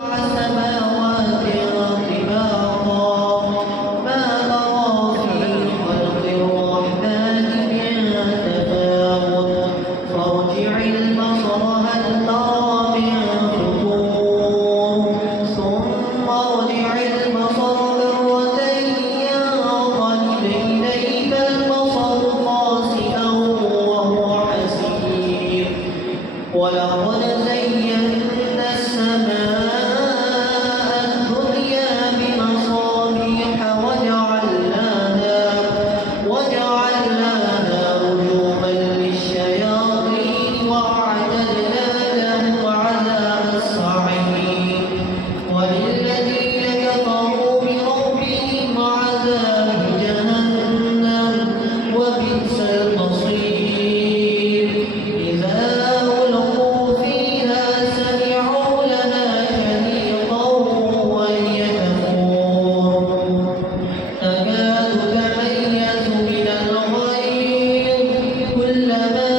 السماوات طباقا ما ترى في خلق الرحمن من تفاوت فارجع البصر هل ترى من فطور ثم ارجع البصر مرتين ينقلب إليك البصر خاسئا وهو حسير ولقد زينا السماء وجعلناها رجوما للشياطين وأعتدنا لهم عذاب السعير وللذين كفروا بربهم عذاب جهنم وبئس المصير إذا ألقوا فيها سمعوا لها شهيقا وهي تفور تكاد تميز من الغيظ كلما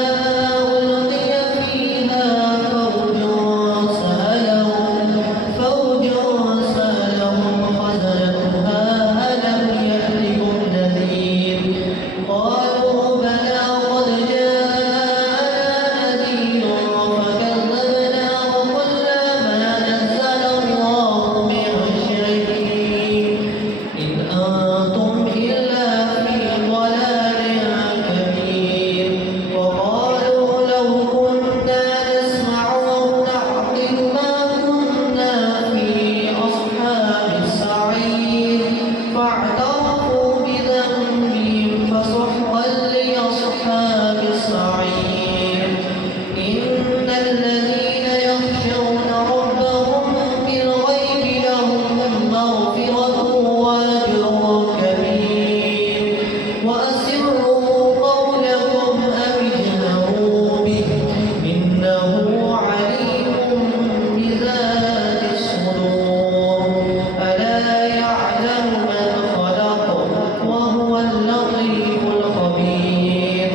ألقي فيها فوج سألهم خزنتها ألم يأتكم نذير قالوا بلى قد جاءنا نذير فكذبنا وقلنا ما نزل الله من شيء إن أنتم إلا في ضلال كبير وقالوا لو كنا نسمع أو نعقل ما كنا في أصحاب السعير فاعترفوا بذنبهم فسحقا لأصحاب السعير إن الذين يخشون ربهم بالغيب لهم مغفرة وأجر كبير وأسروا قولكم أو اجهروا به إنه عليم بذات الصدور ألا يعلم من خلق وهو اللطيف الخبير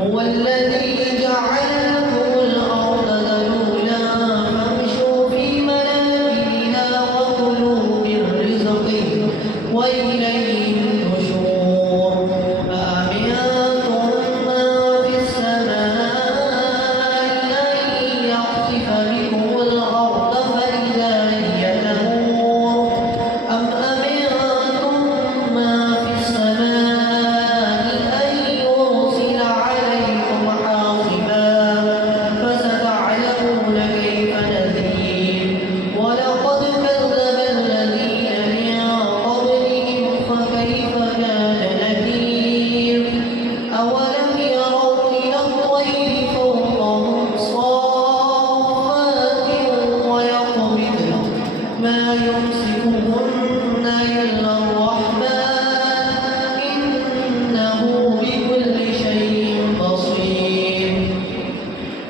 هو الذي جعل لكم الأرض ذلولا فامشوا في مناكبها وكلوا من رزقه وإليه النشور أأمنتم من في السماء أن يخسف بكم الأرض فإذا هي تمور أم أمنتم من في السماء أن يرسل عليكم حاصبا فستعلمون كيف نذير ولقد كذب الذين من قبلهم فكيف كان نذير أولم يروا إلى الطير فوقهم صافات ويقبضن ما يمسكهن إلا الرحمن إنه بكل شيء بصير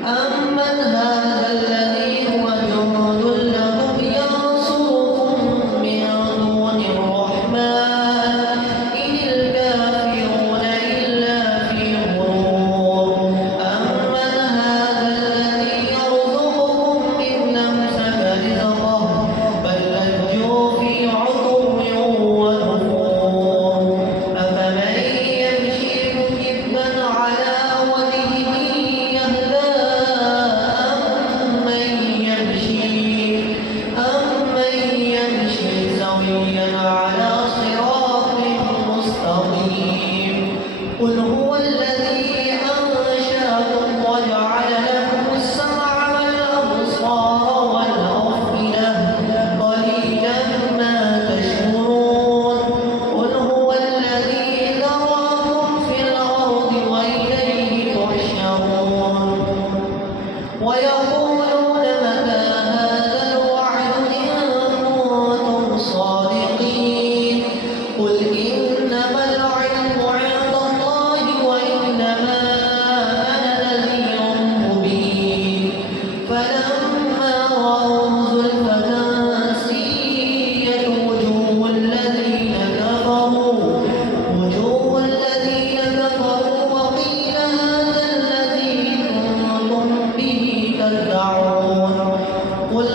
أمن هذا الذي هو جند لكم ينصركم من دون الرحمن إن الكافرون إلا في غرور أمن هذا الذي يرزقكم إن أمسك رزقه بل لجوا في عتو ونفور أفمن يمشي مكبا على وجهه يهدى أمن يمشي سويا على صراط مستقيم قل هو الذي أنشأكم وجعل لكم السمع والأبصار والأفئدة قليلا ما تشكرون قل هو الذي ذراكم في الأرض وإليه تحشرون ويقولون متى هذا الوعد إن كنتم صادقين قل إنما العلم عند الله وإنما أنا نذير مبين فلما رأوا زلفة سيئت وجوه الذين كفروا وقيل هذا الذي كنتم به تدعون قل